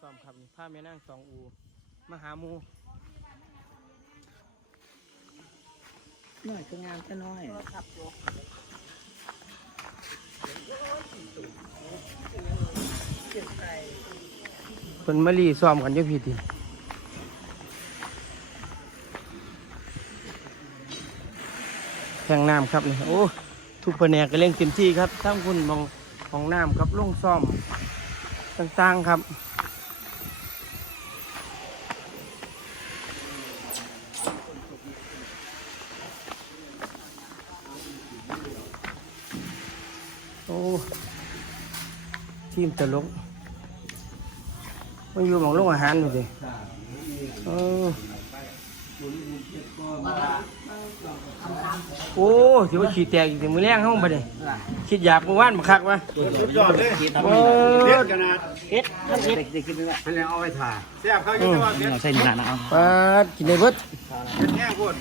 ซ้อมครับนี่ผ้าแม่นั่งสองอูมาหาหมูหน่อยคืองามแค่น้อยเพิ่นมารีซ้อมกันอยู่พี่ติแข่งน้ำครับนี่โอ้ทุกแผนกก็เล่นเต็มที่ครับทั้งคุณมองของน้ำครับลงซ้อมต่างๆครับ โอ้ ทีมตลกมันอยู่หมองโรงอาหารอยู่ดิเออโอ้ถือว่าขี้แตกอีกถึงมือแรงห้องไปเลยคิดหยาบเมื่อวานมาคักวะสุดยอดเลยโอ้เด็ดขนาดเฮ็ดท่านเฮ็ดเด็กๆกินไปว่ามันแล้วเอาไว้ถ่าแซ่บเขาอยู่ที่ว่าเด็ดเราใส่นี่ละนะเอาปาดกินได้เบิดเด็ดแง่พูด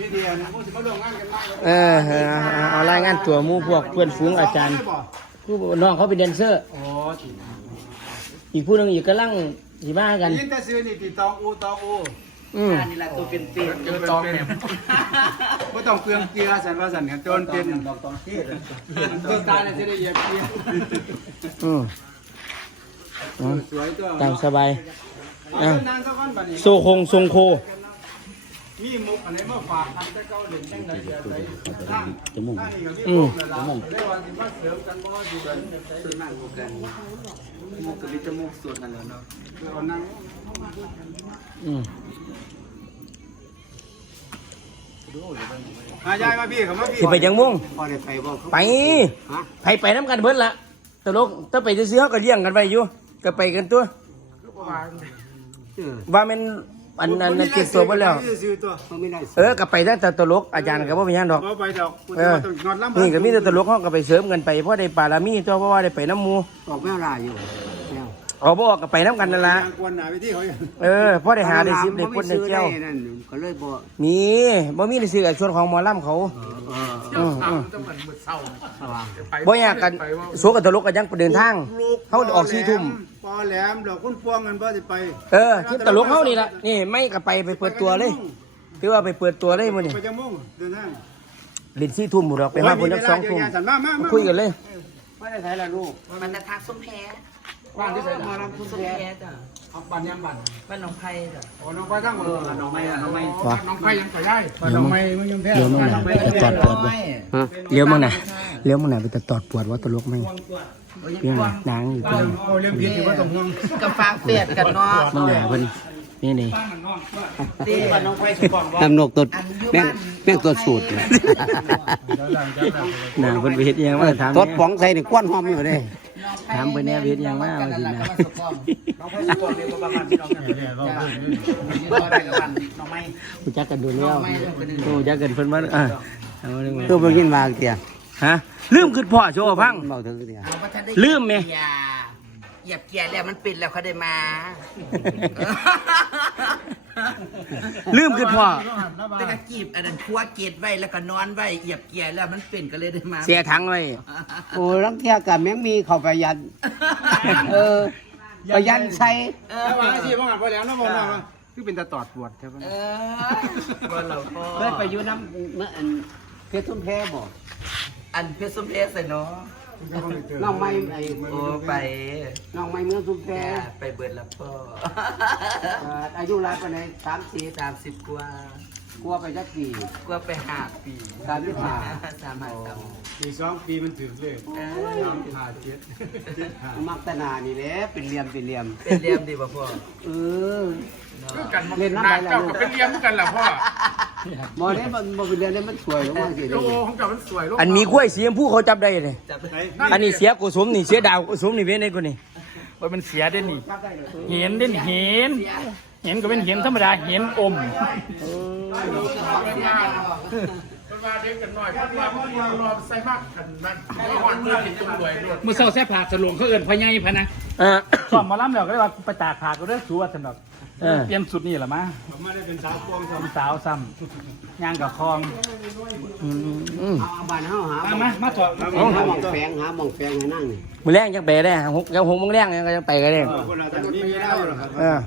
ที่เดียนะพูดถึงมาลงงานกันมากเลยเออเอาเอารายงานตัวหมู่พวกเพื่อนฝูงอาจารย์ผู้น้องเขาเป็นแดนเซอร์ โอ้ทีอีกผู้หนึงอีกกำลังสีมากัน ยินแต่ซื้อนี่ตีตองอูตองอูอืมนี่ละตัวเป็นเปลี่ยนเจอตองเนี่ยก็ต้องเปลืองเกลือสันว่าสันเนี่ยจนเป็นตองตองเกลือตัวตาเนี่ยจะได้เหยียบเกลืออืมอืมสวยตัวตามสบายอะนางสักวันบัดนี้ โซคงทรงโค มีมุกอะไรมาฝากกันแต่เก่าเด่นจังไดเดี๋ยวใส่ทางจมูกทางนี่ก็มีมุกแล้วล่ะได้วันที่มาเสริมกันบ่อยู่กันส่วนมากพวกกันมุกกับวิจมูกส่วนนั่นแหละเนาะเดี๋ยวนั่งอืมมายายมาพี่เขามาพี่สิไปจังม่วงพอได้ไปบ่ไปไปไปน้ำกันเบิดละตลกถ้าไปซื้อเขาก็เลี้ยงกันไปอยู่ก็ไปกันตัวว่ามัน อันนั้นเก็บตัวไปแล้ว ซื้อตัวไม่ได้เออก็ไปตั้งแต่ตลกอาจารย์ก็บ่เป็นหยังดอกบ่ไปดอกเออนอนลำนี่ก็มีแต่ตลกเขาก็ไปเสริมกันไปเพราะได้ปารามีตัวเพราะว่าได้ไปน้ำหมูออกแม่ลายอยู่ แล้วออกบ่ออกก็ไปน้ำกันนั่นละกวนหนาไปที่เขาอย่างเออเพราะได้หาได้ซิบได้คนได้เจ้านั่นก็เลยบ่มีบ่มีได้ซื้อกับส่วนของหมอลำเขาเอออืมอืมสว่างบ่อยากกันโซกับตลกก็ยังไปเดินทางเขาออกสี่ทุ่มปอแหลมดอกคุณพวงเงินบ่สิไป เออทีมตลกเขานี่ละนี่ไม่ก็ไปไปเปิดตัวเลยถือว่าไปเปิดตัวเลยมื้อนี้ไปจังมุ่งเดินทางเล่นสี่ทุ่มหมดหรอกไปมาคนจักสองทุ่มสันมามามาคุยกันเลยไม่ได้ใช้ละลูกมันจะทักส้มแพ้ บ้านที่ใส่ละมาลำส้มแพ้จ้ะเอาบ้านยังบ้านบ้านหนองไผ่จ้ะโอ้น้องไปทั้งหมดน้องไม้น้องไม้น้องไปยังไปได้น้องไปมึงยังแพ้เดี๋ยวมึงน่ะไปตอดปวดบ่เลี้ยวมึงน่ะเลี้ยวมึงน่ะไปแต่ตอดปวดว่าตลกไหมเรื่องนางอยู่ตรงเอาเรื่องผิดที่ว่าต้องห่วงกับฟางเปียดกันเนาะมึงน่ะเพิ่นนี่นี่ที่บ้านหนองไผ่สุกองน้ำนกตัวแม่งแม่งตัวสูตรนางเพิ่นไปเฮ็ดอิหยังมาถามตัวแหน่ป๋องใส่นี่ก้วนหอมอยู่เลย ถามเนแหน่เฮ็ดอิหยังมากเลยสินะ น้องไผ่สุกองเรียก็ประมาณพี่น้องกันจ้ะได้กับบ้านน้องไม่ รู้จักกันดูแล้วรู้จักกันเพิ่นมาอะเอาเรื่องมาตัวมันกินมาเตียฮะลืมขึ้นพ่อโชว์ฟัง เบาถึงเตียเอาว่าถ้าได้ลืมไหม เหยียบเกียร์แล้วมันปิดแล้วเขาได้มา ลืมขึ้นพ่อ แต่ก็กีบอันนั้นคัวเกตไว้แล้วก็นอนไว้เหยียบเกียร์แล้วมันเป็นก็เลยได้มา เสียถังไว้โอ้ลังเทียกับแมงมีเข้าไปยันเออไปยันใส่แล้วว่าที่ว่างันไปแล้วนะบ่นะคือเป็นตาตอดปวดใช่ไหมเออว่าเราพอเคยไปอยู่น้ำเมื่ออันเพชรทุ่มแพ้บ่อันเพชรสมเพชรใส่เนาะ น้องไม้ไอ้โอ้ไปน้องไม้เมืองทุ่มแพ้แกไปเบิดแล้วพ่อเอ่ออายุรายปานใดสามสี่สามสิบกว่ากลัวไปจักปีกว่าไปห้าปีสามสิบห้าสามห้าสามปีสองปีมันถึงเลยเอสามห้าเจ็ดมักตนานี่แหละเป็นเหลี่ยมเป็นเหลี่ยม เป็นเรียมดีป่ะพ่อเออ เนาะเล่นน้ำไปแล้วเจ้ากับเป็นเลี้ยงกันแหละพ่อ มอนี้มันบ่เป็นเรื่องนี้มันสวยลงมาสิโลของเจ้ามันสวยลูกอันมีกล้วยสีชมพูเขาจับได้เลยจับไปอันนี้เสียกุสมนี่เสียดาวกุสมนี่เว้นไอ้คนนี่ว่ามันเสียเด่นนี่เห็นเด่นเห็น เห็นก็เป็นเห็นธรรมดาเห็นอมมาเด็กกันหน่อยเพราะว่าพ่อรอใส่มากกันมันไม่หอนเมื่อเห็นจะรวยด้วยเมื่อเช้าแซ่ผากสลวงเขาเอินพญายพะนะอ่า สอบมาล้ำแล้วก็เลยว่าไปตากผากก็ได้ชัวสำหรับ เออ เปลี่ยนสุดนี่แหละมะผมไม่ได้เป็นสาวพวงซ้ำสาวซ้ำย่างกับคลองอืมอืมเอาบ้านเฮาหามามามาถอดหาหม่องแฝงหาหม่องแฝงให้นั่งนี่มือแรงยังไปได้หกยังหกโมงแรงยังก็ยังไปก็ได้คนเราจะมีเวลาหรอครับเออ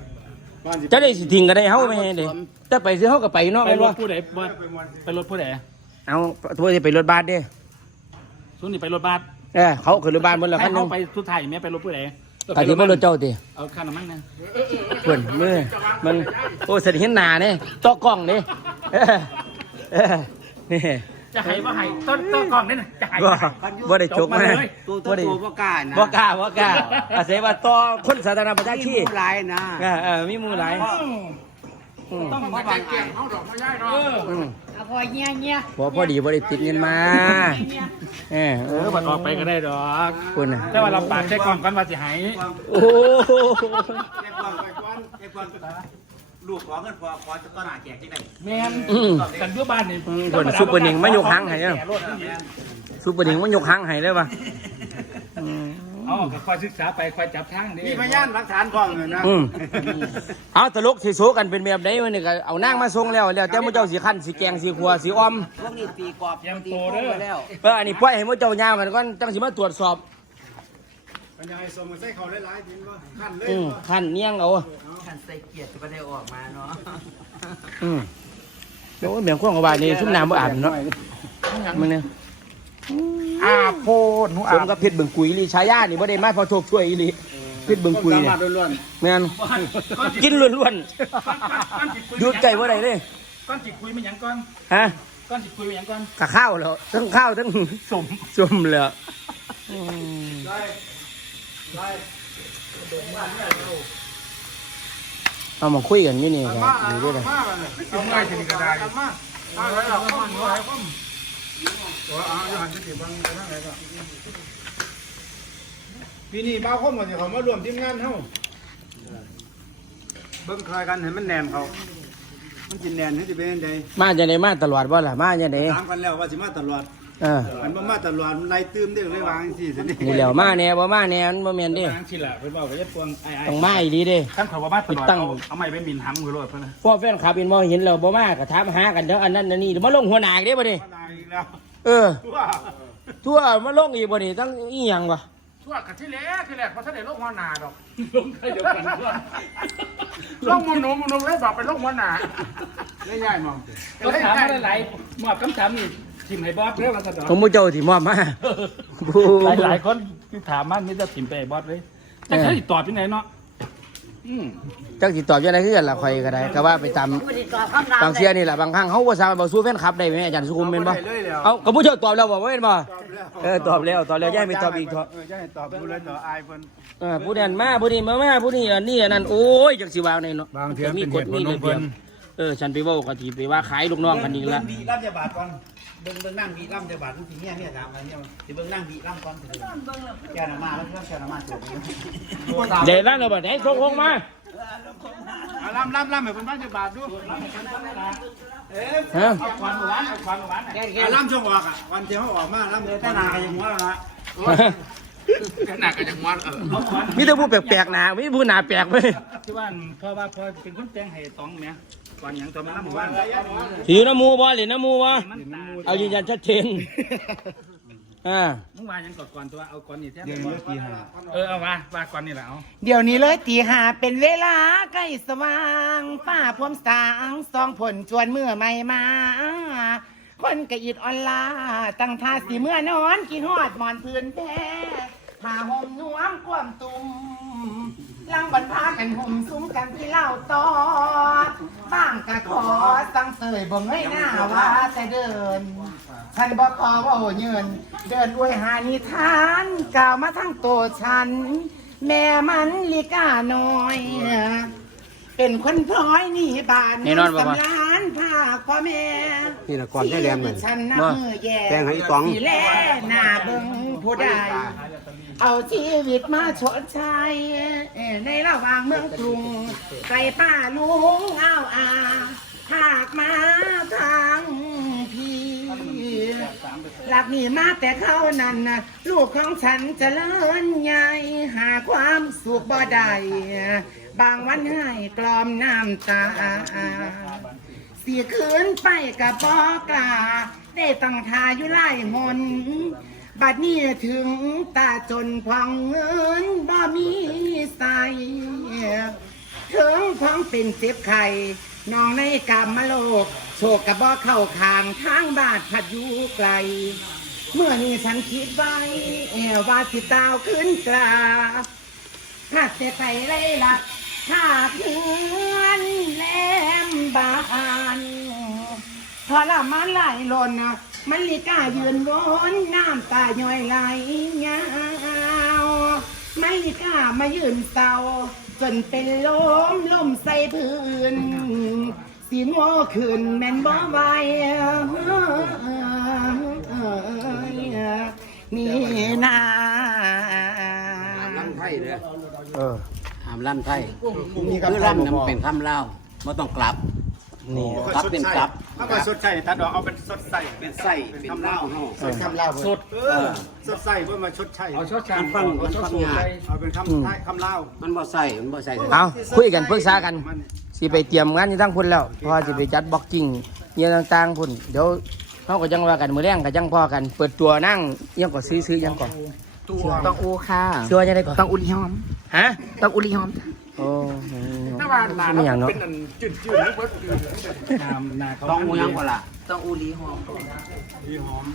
บ้านสิจะได้สิทิ้งก็ได้เฮาไม่ให้เด้แต่ไปซื้อเฮาก็ไปเนาะไปแม่นรบ่ถผู้ใดบ่ไปรถผู้ใดเอาตัวที่ไปรถบัสเด้สุนี่ไปรถบัสเออเขาขึ้นรถบัสหมดแล้วให้คันหนึเขางไปทุกไทายแม่ไปรถผู้ใด ก็สิบ่รถเจ้าติเอาค่าน้ำมันนะเพิ่นมือมันโอ้เสร็จเห็นหน้านี่ต่อกล้องนี่เออเออนี่จะให้บ่ให้ต้นต้นกล่องนี่นะจะให้บ่บ่ได้จกมาเลยตัวตัวตัวบ่กล้านะบ่กล้าบ่กล้าอาศัยว่าต่อคนสาธารณประชามีชีผู้หลายนะเออเออมีหมู่หลายอืมต้องมามาใจบังเกี่ยงเขาดอกไม่ใช่เนาะอืมเอาพอเงี้ยเงี้ยบ่พอดีบ่ได้ติดเงินมาเออเออบัดออกไปก็ได้ดอกคุณน่ะแต่ว่าเราปากใช้กล่องก่อนว่าสิให้โอ้โหเก็บก่อนไปก่อนเก็บก่อนลูกขอเงินพอขอจะต้อนหาแจกที่ไหนแม่นอืมกันอยู่บ้านนี่อืมเพิ่นซุปเปอร์หนิงมายกหางให้เด้อซุปเปอร์หนิงมันยกหางให้เลยป่ะ อืมอ๋อก็คอยศึกษาไปคอยจับทางดิมีพยานหลักฐานพร้อมเลยนะอืมเอาตลกสิโซกันเป็นแบบไหนวันนี้ก็เอานางมาส่งแล้วแล้วแต่มื้อเจ้าสิคั่นสิแกงสิขัวสิอ้อมพวกนี้ตีกรอบเตรียมตัวเด้อแล้วเอออันนี้ปล่อยให้มื้อเจ้ายาวกันก่อนจังสิมาตรวจสอบมันยังไงสมมาใส่เขาหลายๆทีว่าขั้นเลยอืมคั่นเนียงเอาท่านใส่เกียรติก็ได้ออกมาเนาะอืมโอ้ยแม่งข้องกับบ้านนี่ซุ่มน้ำบ่อาบเนาะมึงเนี่ย อาโพดหนูสอามกับเพชรเบิ่งกุยอีหลีฉายานี่บ่ได้มาเพอโชคช่วยอีหลีเพชรเบิ่งกุยสาเนี่มายรถล้วนแม่นกินล้วนๆดูดไก่บ่ได้เลยก้อนจิตคุยมันหยังก้อนฮะก้อนจิตคุยมันหยังก้อนกะข้าวแล้วทั้งข้าวทั้งสมจมแล้วอืมเอามาคุยกันนี่นี่ครับดูด้วยเลยทำง่ายสิกระดาษมาเอาไว้เอาข้อมูลไว้ข้อมูล ปีนี้บ้าคมกันสิเขามารวมทีมงานเฮาเบิ่งคลายกันให้มันแน่นเขา มันจินแน่นให้สิเป็นไดมาจะได้มาตลอดบ่ล่ะมาจะได้ถามกันแล้วว่าสิมาตลอดเออมันบ่มาตลอดมันไล่ตื้มเด้อเลยวางจังซี่สินี่นี่แหล้วมาแน่บ่มาแน่มันบ่แม่นเด้ทางชิละเพิ่นบอกว่าจะปวงไอ้ไอ้ต้องมาอีหลีเด้ ท่านเขาว่ามาตลอดตั้งเอาเอาไม้ไปบินหำหัวรถเพิ่นนะพวกแฟนคลับเห็นบ่เห็นแล้วบ่มาก็ถามหากันเด้ออันนั้นอันนี้มาลงหัวหน้าอีกเด้บ่นี่มาได้อีกแล้ว เออว้าทั่วมาลงอีกบ่นี่ตั้งอีหยังวะช่วยกันที่แรกที่แรกเพราะท่านได้ลงหัวหนาดอกลงได้เดียวกันด้วยลงมันหนุ่มมันหนุ่มเลยบอกไปลงหัวหนาได้ย่ายมองก็ถามมาหลายๆมอบคำถามนี่ทีมให้บอสเด้อว่าซั่นดอกของหมู่เจ้าที่มอบมาหลายหลายๆคนที่ถามมามีแต่ทีมไปให้บอสเลยแต่เขาติดต่อที่ไหนเนาะอืม จักสิตอบจังได๋คือกันล่ะข่อยก็ได้ก็ว่าไปตามไม่ได้ตอบคำถามบางเสียนี่แหละบางครั้งเขาก็สามารถบอกสู้แฟนคลับได้ไหมอาจารย์สุขุมเป็นบ่เอาก็ผู้เจ้าตอบแล้วบอกว่าเป็นบ่เออตอบแล้วตอบแล้วย่าไม่ตอบอีกเถอะเออย่าให้ตอบดูเลยต่ออายเพิ่นเออผู้นั้นมาผู้นี้มามาผู้นี้อันนี้อันนั้นโอ้ยจักสิว่าในเนาะบางเทื่อมีเป็นกเหฎตุผมีลขระองเบีเพิ่ยบนเออฉันไปเว้ากันที่ไปว่าขายลูกน้องกันอีกละ เบิ้งเบิ้งนั่งบีล่ำจะบาทจริงๆเนี้ยเนี่ยถามมาเนี่ยสิเบิ้งนั่งบีล่ำก่อนสิแกนมาแล้วเพื่อนแกนมาจบเดี๋ยวนั้นเราบ่ได้ส่งของมาเอาล่ำล่ำล่ำเห้เพิ่นบ้านจะบาดดูฮะความหวานเอาความหวานน่ะเอาล่ำช่วงออกอะวันที่เขาออกมาล่ำเลยแต่นาก็ยังว่าละ ขนาดกันยังวัดเออมีแต่ผู้แปลกๆหนามีผู้หนาแปลกเว้ยที่ว่าพ่อว่าพ่อเป็นคนแต่งให้ตองแม่ก่อนหยังตัวมันลำหวานสิอยู่น้ำหมูบ่หรือน้ำหมูบ่มันตาเอายืนยันชัดเจนอ่ามึงว่าหยังก่อนก่อนตัวเอาก่อนนี่แท้เดี๋ยวนี้ตีห้าเออเอาว่าว่าก่อนนี่แหละเอาเดี๋ยวนี้เลยตีหาเป็นเวลาใกล้สว่างป้าพรมสางสองผลจวนเมื่อไม่มา คนกระอิดออนลาตั้งท่าสีเมื่อนอนกินหอดหมอนพื้นแท้ผ้าห่มนุ่มควมตุ่มลังบรรพากันห่มซุ้มกันที่เล่าตอบ้างกะขอสั่งเสยบ่งให้หน้าว่าแต่เดินฉันบอกขอว่าโอ้เยิน เดินอวยหานิทานกล่าวมาทั้งตัวฉัน แม่มันลิกาน้อย เป็นคนพลอยหนี่บานแน่นอนบ่วะสำลานพาพ่อแม่นี่นะก่อนได้แรงเหมือนฉันนับมือแย่แป้งให้อีต๋องสีแล่หน้าเบิ่งผู้ใดเอาชีวิตมาชดใช้ในระหว่างเมืองกรุงไก่ป้าลุงอ้าวอาหากมาทางพี่หลักนี่มาแต่เขานั่นนะลูกของฉันเจะเลินใหญ่หาความสุขบ่ได้บางวันให้กลอมน้ำตาเสียคืนไปกับบอกลาได้ตั้งทาอยู่ไล่หนบัดนี้ถึงตาจนพองเงินบ่มีใส่ถึงพองเป็นเจ็บไข่น้องในกรรมโลก โชคกับบ่เข้าคางทางบาดผัดอยู่ไกล เมื่อนี้ฉันคิดไว้แอวว่าสิตาวขึ้นกลาถ้าเสียใจเลยล่ะถ้าเพื่อนแหลมบา นพอละมันไหลหล่นนะมันลิกล้ายืนวนน้ำตาย่อยไหลยาวมันลิกล้ามายืนเศร้าจนเป็นลมลมใส่พื้นสีโง่ขึ้นแม่นบ่ไหวนี่นาลำไทยเลยเออหามลำไทยคือลำนั้นเป็นคำเล่าวไม่ต้องกลับ นี่กลับเป็นกลับถ้าว่าสดใสตัดออกเอาเป็นสดใสเป็นไส้เป็นเล่าวเฮาสดคำเล่าสดเออสดใสเพื่อมาชดใช้เอาชดชามันฟังเอาชดมันฟังสูตรยากไปเอาเป็นคำท้ายคำเล่ามันบ่ใส่มันบ่ใส่เอาคุยกันปรึกษากันสิไปเตรียมงานอยู่ทั้งพุ่นแล้วเพอสิไปจัดบ็อกกิ้งเนี่ยต่างๆพุ่นเดี๋ยวเขาก็จังว่ากันมือแรงก็จังพอกัน เปิดตัวนั่งยังก็ซื้อซื้อยังก่อนต้องอูค่ะซื้อว่าจะได้ก่อนต้องอุลิหอมฮะต้องอุลิหอม โอ้ถ้าว่าหนาไม่อย่างเราเนาะเป็นอันจืดๆแล้วเบิดจืดตามนาเขาต้องยังกว่าล่ะต้องอุลิหอมดีหอม